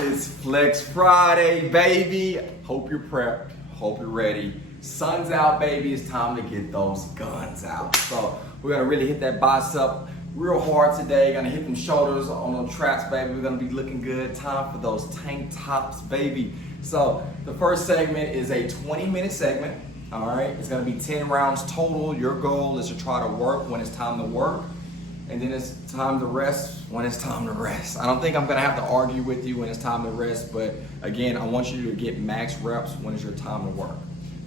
It's Flex Friday, baby. Hope you're prepped. Hope you're ready. Sun's out, baby. It's time to get those guns out. So we're gonna really hit that bicep real hard today. Gonna hit them shoulders on those traps, baby. We're gonna be looking good. Time for those tank tops, baby. So the first segment is a 20-minute segment. All right, it's gonna be 10 rounds total. Your goal is to try to work when it's time to work, and then it's time to rest when it's time to rest. I don't think I'm gonna have to argue with you when it's time to rest, but again, I want you to get max reps when it's your time to work.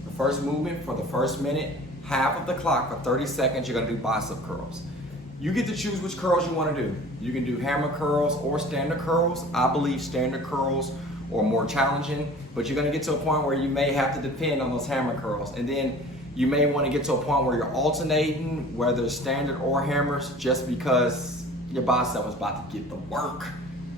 The first movement for the first minute, half of the clock for 30 seconds, you're gonna do bicep curls. You get to choose which curls you wanna do. You can do hammer curls or standard curls. I believe standard curls are more challenging, but you're gonna get to a point where you may have to depend on those hammer curls. And then you may wanna get to a point where you're alternating, whether it's standard or hammers, just because your bicep is about to get the work.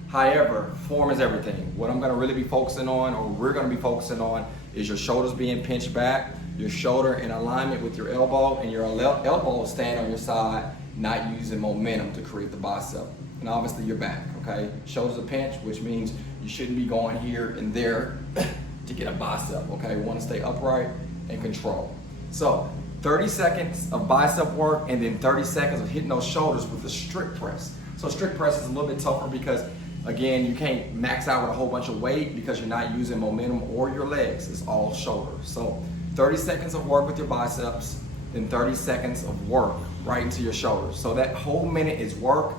However, form is everything. What I'm gonna really be focusing on, or we're gonna be focusing on, is your shoulders being pinched back, your shoulder in alignment with your elbow, and your elbow staying on your side, not using momentum to create the bicep. And obviously your back, okay? Shoulders are pinched, which means you shouldn't be going here and there to get a bicep, okay? We wanna stay upright and control. So 30 seconds of bicep work and then 30 seconds of hitting those shoulders with the strict press. So strict press is a little bit tougher because, again, you can't max out with a whole bunch of weight because you're not using momentum or your legs. It's all shoulders. So 30 seconds of work with your biceps, then 30 seconds of work right into your shoulders. So that whole minute is work,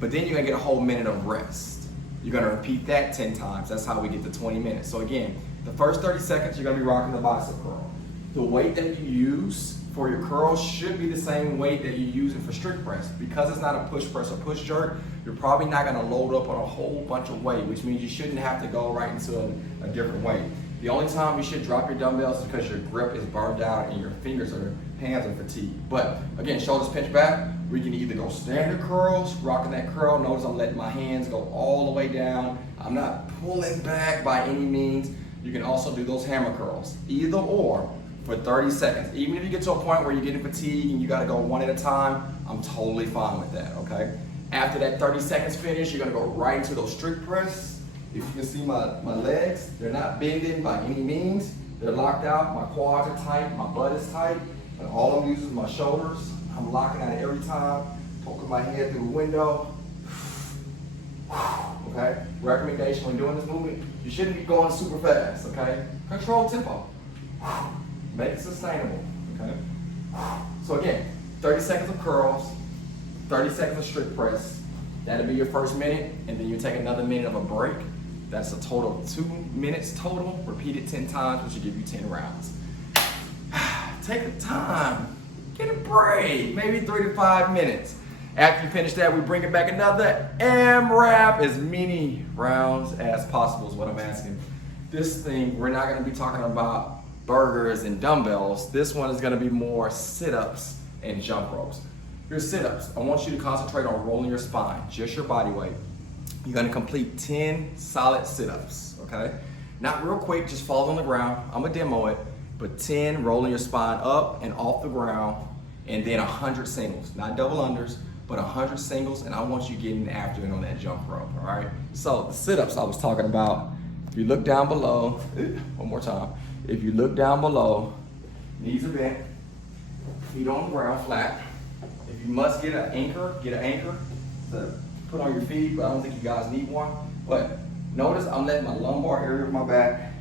but then you're gonna get a whole minute of rest. You're gonna repeat that 10 times. That's how we get to 20 minutes. So again, the first 30 seconds, you're gonna be rocking the bicep curl. The weight that you use for your curls should be the same weight that you're using for strict press. Because it's not a push press or push jerk, you're probably not gonna load up on a whole bunch of weight, which means you shouldn't have to go right into a different weight. The only time you should drop your dumbbells is because your grip is burned out and your hands are fatigued. But again, shoulders pinched back, we can either go standard curls, rocking that curl. Notice I'm letting my hands go all the way down. I'm not pulling back by any means. You can also do those hammer curls, either or, for 30 seconds. Even if you get to a point where you're getting fatigued and you gotta go one at a time, I'm totally fine with that, okay? After that 30 seconds finish, you're gonna go right into those strict press. If you can see my legs, they're not bending by any means. They're locked out, my quads are tight, my butt is tight, and all I'm using is my shoulders. I'm locking out every time, poking my head through the window. Okay? Recommendation when doing this movement, you shouldn't be going super fast, okay? Control tempo. Make it sustainable, okay? So again, 30 seconds of curls, 30 seconds of strict press. That'll be your first minute, and then you take another minute of a break. That's a total of 2 minutes total. Repeat it 10 times, which will give you 10 rounds. Take the time, get a break, maybe 3 to 5 minutes. After you finish that, we bring it back another AMRAP, as many rounds as possible is what I'm asking. This thing, we're not gonna be talking about burgers and dumbbells. This one is gonna be more sit-ups and jump ropes. Your sit-ups, I want you to concentrate on rolling your spine, just your body weight. You're gonna complete 10 solid sit-ups, okay? Not real quick, just fall on the ground. I'm gonna demo it, but 10 rolling your spine up and off the ground, and then 100 singles, not double unders, but 100 singles, and I want you getting after it on that jump rope, all right? So the sit-ups I was talking about, if you look down below, one more time. If you look down below, knees are bent, feet on the ground flat. If you must get an anchor to put on your feet, but I don't think you guys need one. But notice I'm letting my lumbar area of my back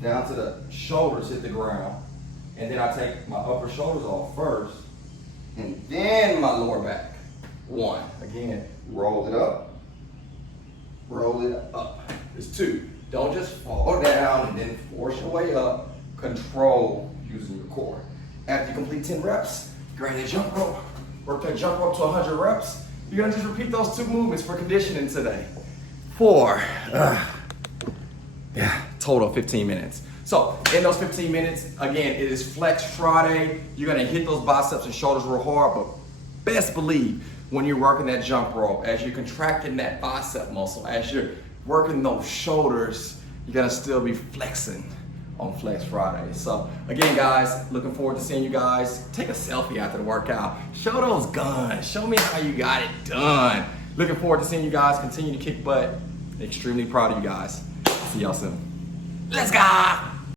down to the shoulders hit the ground. And then I take my upper shoulders off first, and then my lower back. 1, again, roll it up, roll it up. There's 2. Don't just fall down and then force your way up. Control using your core. After you complete 10 reps, grab that jump rope. Work that jump rope to 100 reps. You're gonna just repeat those 2 movements for conditioning today. 4, total 15 minutes. So in those 15 minutes, again, it is Flex Friday. You're gonna hit those biceps and shoulders real hard, but best believe when you're working that jump rope, as you're contracting that bicep muscle, as you're working those shoulders, you're gonna still be flexing on Flex Friday. So again, guys, looking forward to seeing you guys. Take a selfie after the workout. Show those guns. Show me how you got it done. Looking forward to seeing you guys continue to kick butt Extremely proud of you guys. See y'all soon. Let's go!